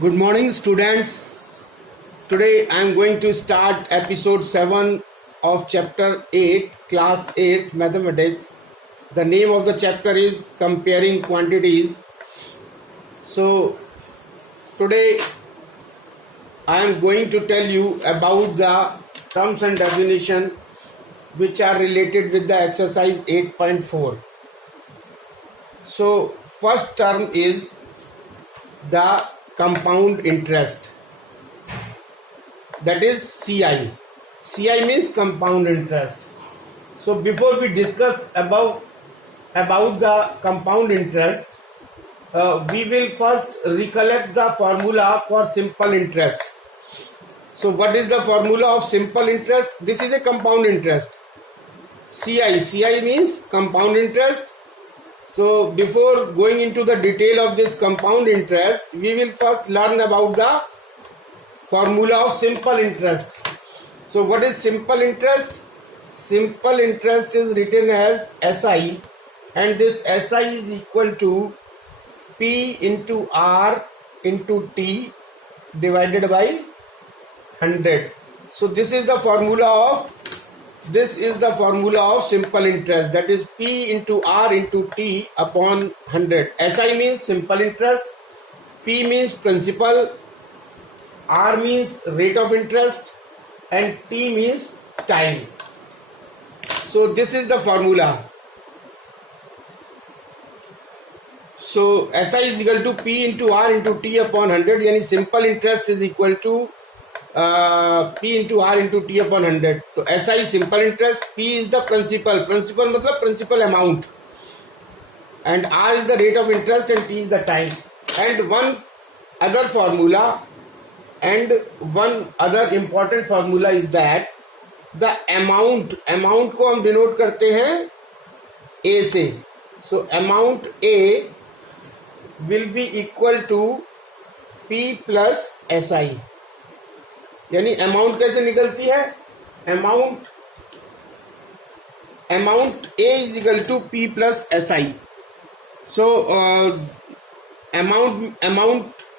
Good morning, students. Today I am going to start episode 7 of chapter 8, class 8, mathematics. The name of the chapter is Comparing Quantities. So, today I am going to tell you about the terms and definition which are related with the exercise 8.4. So, first term is the compound interest, that is CI. CI means compound interest. So before we discuss about the compound interest, we will first recollect the formula for simple interest. So what is the formula of simple interest? This is a compound interest. CI means compound interest. So before going into the detail of this compound interest, we will first learn about the formula of simple interest. So what is simple interest? Simple interest is written as SI, and this SI is equal to P into R into T divided by 100. So this is the formula of simple interest, that is P into R into T upon 100. SI means simple interest, P means principal, R means rate of interest, and T means time. So this is the formula. So SI is equal to P into R into T upon 100, यानी simple interest is equal to P into R into T upon 100. तो SI simple interest, P is the principal मतलब principal amount, and R is the rate of interest and T is the time. And one other important formula is that the amount को हम denote करते हैं A से. So amount A will be equal to P plus SI. यानी amount कैसे निकलती है? Amount A is equal to P plus SI. So amount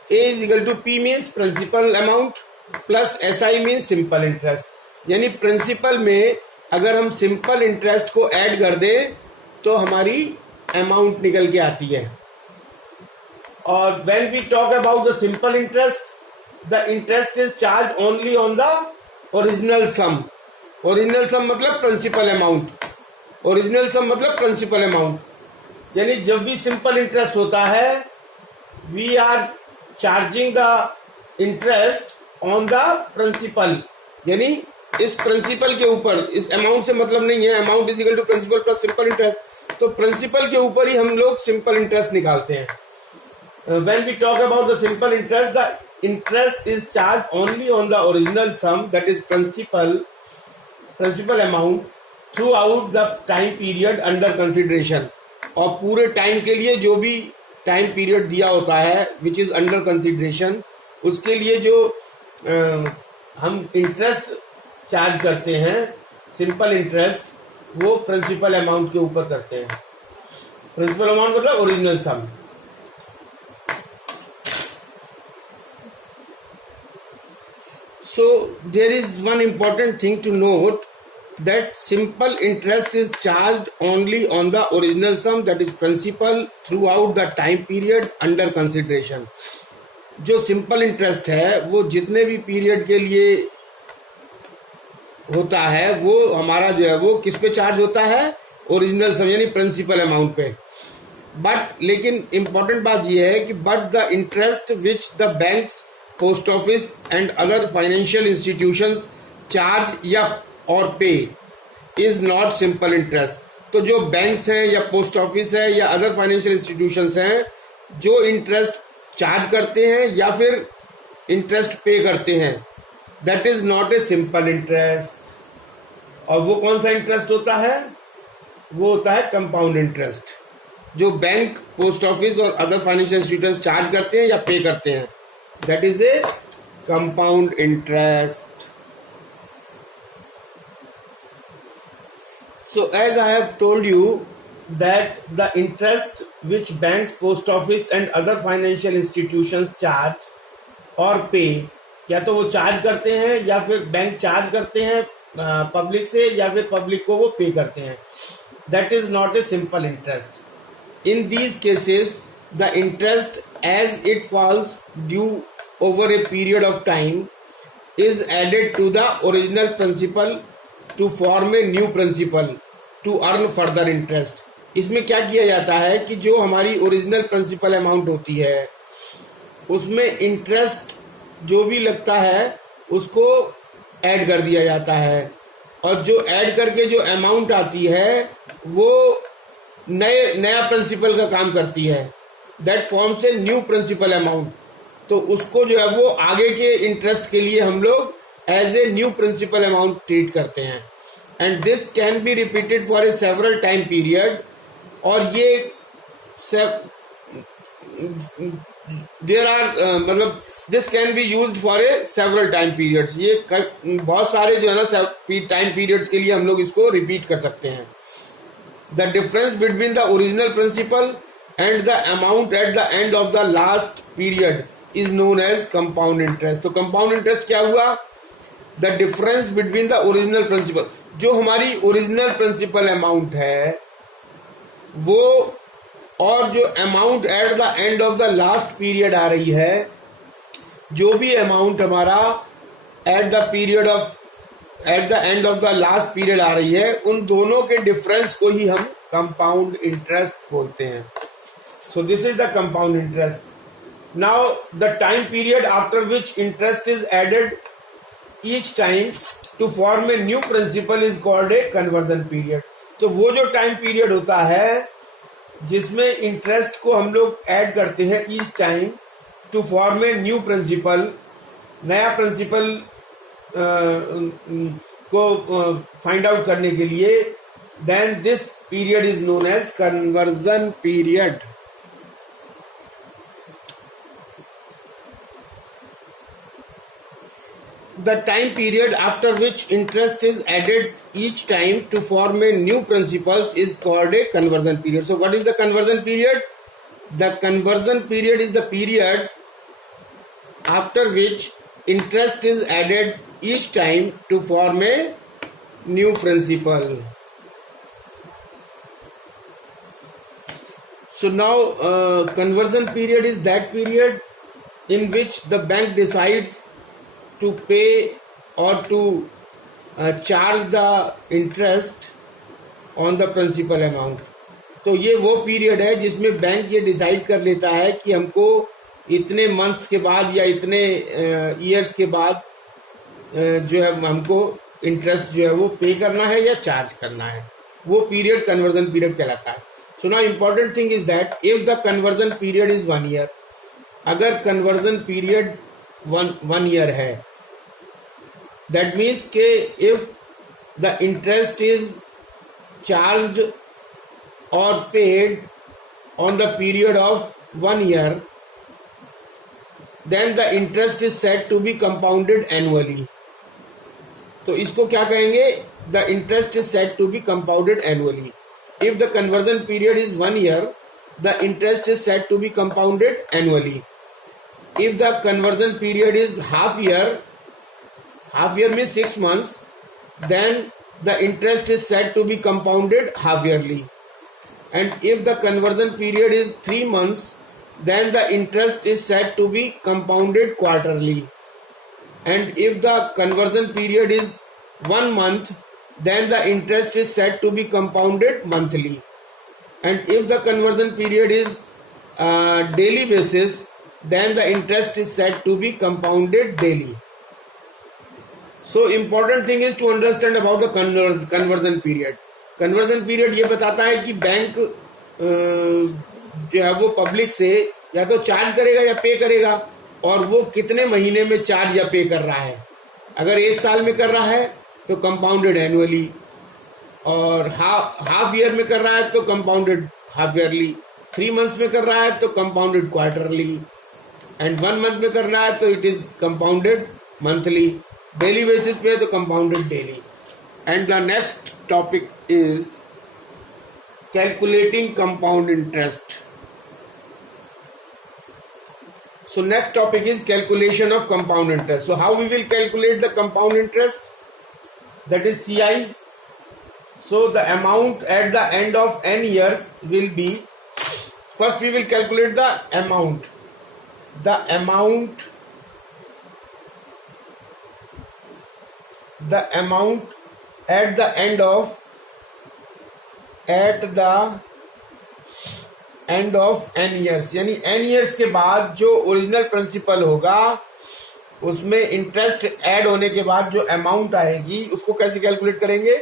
A is equal to P means principal amount plus SI means simple interest. यानी principal में अगर हम simple interest को add कर दें तो हमारी अमाउंट निकल के आती है. और when we talk about the simple interest, the interest is charged only on the original sum. Original sum मतलब principal amount. Original sum मतलब principal amount. यानी जब भी simple interest होता है, we are charging the interest on the principal. यानी इस principal के ऊपर, इस amount से मतलब नहीं है, amount is equal to principal plus simple interest. तो principal के ऊपर ही हम लोग simple interest निकालते हैं. When we talk about the simple interest, the interest is charged only on the original sum, that is principal amount, throughout the time period under consideration. और पूरे time के लिए जो भी टाइम पीरियड दिया होता है which is under consideration, उसके लिए जो हम इंटरेस्ट चार्ज करते हैं सिंपल इंटरेस्ट, वो प्रिंसिपल अमाउंट के ऊपर करते हैं. प्रिंसिपल अमाउंट मतलब original sum. So there is one important thing to note, that simple interest is charged only on the original sum, that is principal, throughout the time period under consideration. जो simple interest है वो जितने भी period के लिए होता है वो हमारा जो है वो किस पे चार्ज होता है? ओरिजिनल सम यानी प्रिंसिपल अमाउंट पे. बट लेकिन इंपॉर्टेंट बात यह है कि but the interest which the banks, post office and other financial institutions charge या और पे इज नॉट सिंपल इंटरेस्ट. तो जो बैंक्स हैं या पोस्ट ऑफिस है या अदर फाइनेंशियल इंस्टीट्यूशंस हैं जो इंटरेस्ट चार्ज करते हैं या फिर इंटरेस्ट पे करते हैं, that is not a simple interest. और वो कौन सा इंटरेस्ट होता है? वो होता है कंपाउंड इंटरेस्ट, जो बैंक, पोस्ट ऑफिस और अदर फाइनेंशियल इंस्टीट्यूशंस चार्ज करते हैं या पे करते हैं. That is a compound interest. So as I have told you that the interest which banks, post office and other financial institutions charge और पे, या तो वो चार्ज करते हैं या फिर बैंक चार्ज करते हैं पब्लिक से, या फिर पब्लिक को वो पे करते हैं, that is not a simple interest. In these cases the interest as it falls due over a period of time is added to the original principal to form a new principal to earn further interest। इसमें क्या किया जाता है कि जो हमारी original principal amount होती है उसमें इंटरेस्ट जो भी लगता है उसको ऐड कर दिया जाता है, और जो ऐड करके जो अमाउंट आती है वो नया प्रिंसिपल का काम करती है, that forms a new principal amount. तो उसको जो है वो आगे के इंटरेस्ट के लिए हम लोग as a new principal amount treat करते हैं। And this can be repeated for a several time period, और ये देयर आर मतलब this can be used for a several time periods. ये बहुत सारे जो है ना टाइम पीरियड्स के लिए हम लोग इसको रिपीट कर सकते हैं। The difference between the original principal and the amount at the end of the last period is known as compound interest। तो compound interest क्या हुआ? The difference between the original principal, जो हमारी ओरिजिनल प्रिंसिपल अमाउंट है वो और जो amount at the end of the last period आ रही है, जो भी अमाउंट हमारा at the end of the last period आ रही है, उन दोनों के डिफरेंस को ही हम कंपाउंड इंटरेस्ट बोलते हैं। So this is the compound interest. Now the time period after which interest is added each time to form a new principal is called a conversion period। तो वो जो टाइम पीरियड होता है जिसमें interest को हम लोग ऐड करते हैं each time to form a new principal, नया प्रिंसिपल को फाइंड आउट करने के लिए, then this period is known as conversion period. The time period after which interest is added each time to form a new principal is called a conversion period। So what is the conversion period? The conversion period is the period after which interest is added each time to form a new principal। So now conversion period is that period in which the bank decides to pay or to charge the interest on the principal amount। तो ये वो period है जिसमें bank ये decide कर लेता है कि हमको इतने मंथ्स के बाद या इतने ईयर्स के बाद जो है हमको इंटरेस्ट जो है वो पे करना है या चार्ज करना है। वो पीरियड कन्वर्जन पीरियड कहलाता है। So now important thing is that if the conversion period is 1 year, अगर कन्वर्जन पीरियड वन ईयर है, दैट मीन्स के if the interest is charged और paid on the period of 1 year, then the interest is set to be compounded annually. तो इसको क्या कहेंगे? The interest is set to be compounded annually. If the conversion period is 1 year, the interest is set to be compounded annually. If the conversion period is half year means 6 months, then the interest is said to be compounded half yearly. And if the conversion period is 3 months, then the interest is said to be compounded quarterly. And if the conversion period is 1 month, then the interest is said to be compounded monthly. And if the conversion period is daily basis, then the interest is said to be compounded daily। So important thing is to understand about the conversion period। conversion period ये बताता है कि bank जो है वो public से या तो चार्ज करेगा या पे करेगा, और वो कितने महीने में चार्ज या पे कर रहा है। अगर 1 साल में कर रहा है तो कंपाउंडेड एनुअली, और हाफ ईयर में कर रहा है तो कंपाउंडेड हाफ ईयरली, 3 मंथ्स में कर रहा है तो कंपाउंडेड क्वार्टरली, एंड 1 मंथ में करना है तो it is compounded monthly, daily basis पे तो compounded daily. And the next topic is calculating compound interest. So next topic is calculation of compound interest. So how we will calculate the compound interest? That is CI. So the amount at the end of n years will be, first we will calculate the amount. The amount at the end of n years, यानी n years के बाद जो original principal होगा उसमें interest add होने के बाद जो अमाउंट आएगी उसको कैसे कैलकुलेट करेंगे?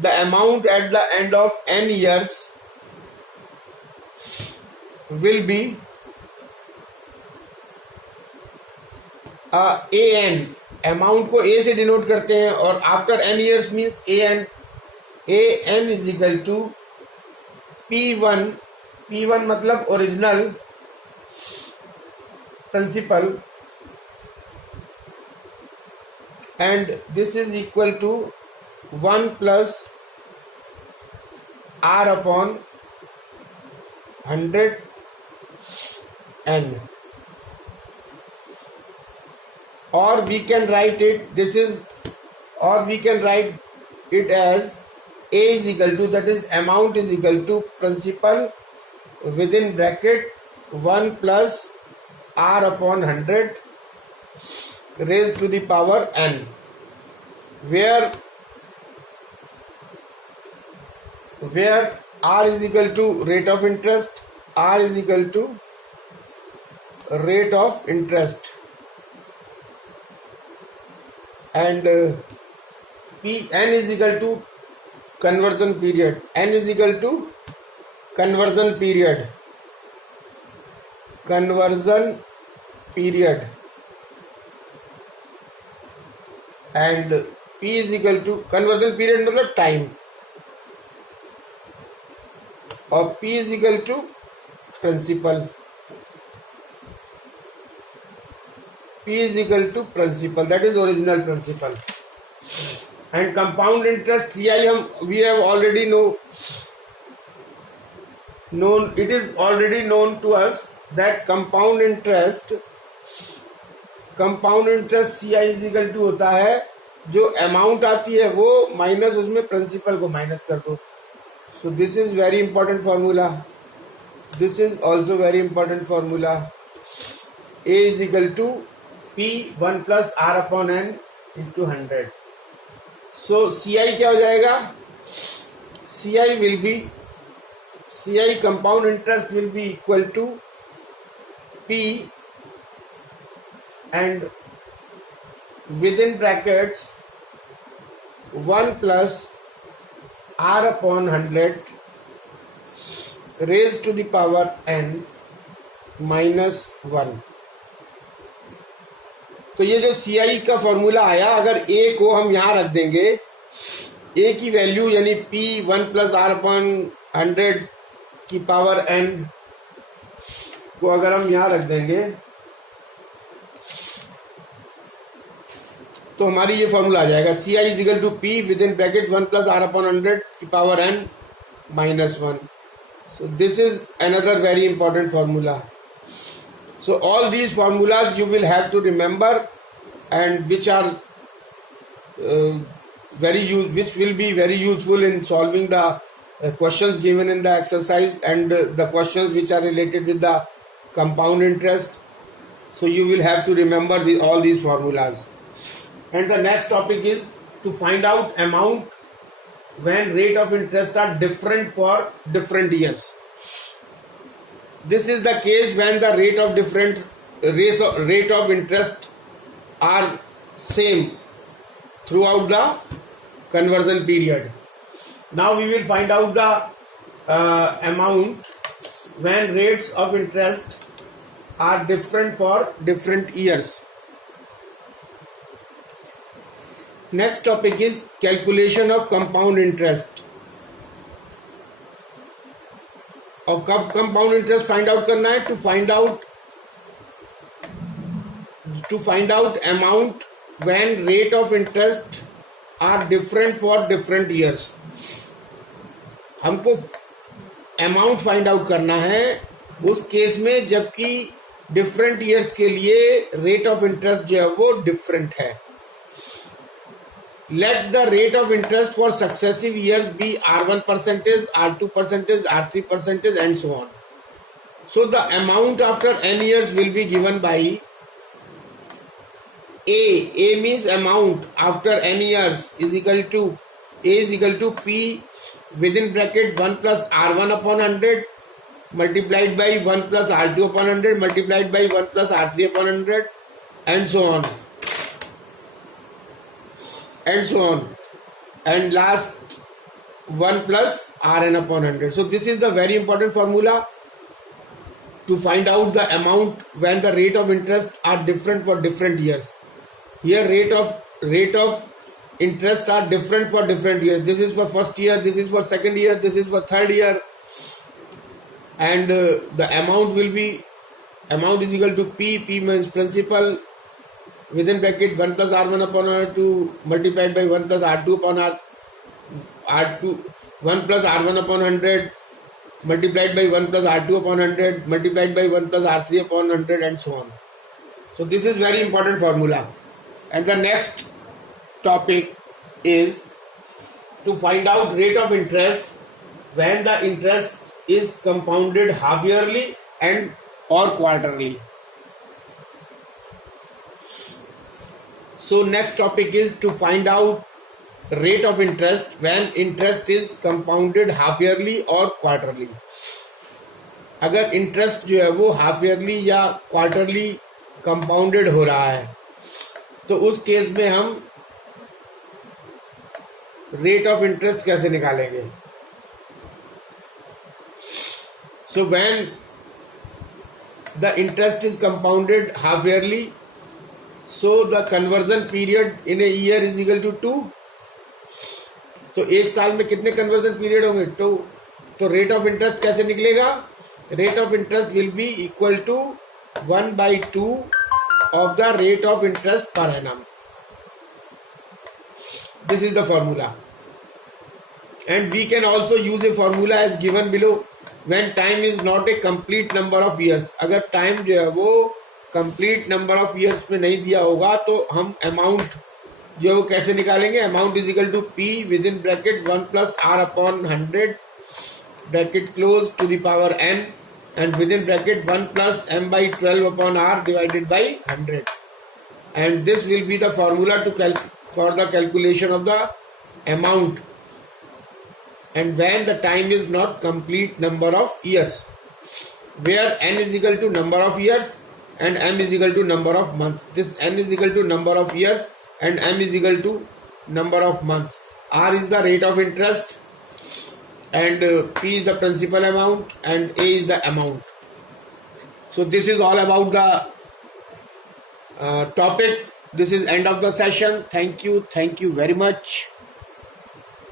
The amount at the end of n years will be an. Amount को a से डिनोट करते हैं और after n years means an is equal to P1 मतलब original principal and this is equal to 1 plus R upon 100 n. Or we can write it as A is equal to, that is amount is equal to principal within bracket 1 plus R upon 100 raised to the power n, where R is equal to rate of interest, and n is equal to conversion period, and P is equal to conversion period मतलब time, और P is equal to principal, that is original principal. And compound interest CI we have already known, it is already known to us that compound interest CI is equal to होता है जो amount आती है वो minus उसमें principal को minus कर दो. So this is very important formula. This is also very important formula. A is equal to P1 plus R upon n into 100. So CI क्या हो जाएगा? CI compound interest will be equal to P and within brackets 1 plus R upon 100 raised to the power n minus 1. तो ये जो CI का formula आया, अगर A को हम यहाँ रख देंगे, A की वैल्यू यानी P1 प्लस R अपॉन 100 की पावर n को अगर हम यहाँ रख देंगे तो हमारी ये फॉर्मूला आ जाएगा CI is equal to P with in bracket 1 plus R upon 100 की power n minus 1. So this is another very important formula. So all these formulas you will have to remember, and which are which will be very useful in solving the questions given in the exercise and the questions which are related with the compound interest. So you will have to remember all these formulas. And the next topic is to find out amount when rate of interest are different for different years. This is the case when the rate of interest are same throughout the conversion period. Now we will find out the amount when rates of interest are different for different years. Next topic is calculation of compound interest. और कब compound interest find out करना है? To find out amount when rate of interest are different for different years. हमको amount find out करना है उस case में जबकि डिफरेंट ईयर्स के लिए रेट ऑफ इंटरेस्ट जो है वो डिफरेंट है. Let the rate of interest for successive years be R1%, R2%, R3%, and so on. So the amount after n years will be given by A. A means amount after n years is equal to A is equal to P within bracket 1 plus R1 upon 100 multiplied by 1 plus R2 upon 100 multiplied by 1 plus R3 upon 100 and so on. And so on, and last 1 plus Rn upon 100. So this is the very important formula to find out the amount when the rate of interest are different for different years. Here rate of interest are different for different years. This is for first year, this is for second year, this is for third year, and the amount is equal to P. P means principal within bracket 1 plus R1 upon R2 multiplied by 1 plus R2 upon R2 1 plus R1 upon 100 multiplied by 1 plus R2 upon 100 multiplied by 1 plus R3 upon 100 and so on. So this is very important formula. And the next topic is to find out rate of interest when the interest is compounded half yearly and or quarterly. So next topic is to find out rate of interest when interest is compounded half yearly or quarterly. अगर interest जो है वो half yearly या quarterly compounded हो रहा है तो उस केस में हम रेट ऑफ इंटरेस्ट कैसे निकालेंगे. So when the interest is compounded half yearly, so the conversion period in a year is equal to 2. तो एक साल में कितने कन्वर्जन पीरियड होंगे? 2. तो रेट ऑफ इंटरेस्ट कैसे निकलेगा? Rate of interest will be equal to 1/2 of the rate of interest per annum. This is the formula. And we can also use a formula as given below when time is not a complete number of years. अगर time जो है वो complete number of years में नहीं दिया होगा तो हम अमाउंट जो है वो कैसे निकालेंगे? Amount is equal to P with in bracket 1 plus R upon 100 bracket close to the power n and with in bracket 1 plus m by 12 upon R divided by 100. And this will be the formula for the calculation of the amount and when the time is not complete number of years, where n is equal to number of years and m is equal to number of months. This n is equal to number of years and m is equal to number of months. R is the rate of interest and P is the principal amount and A is the amount. So this is all about the topic. This is end of the session. Thank you very much.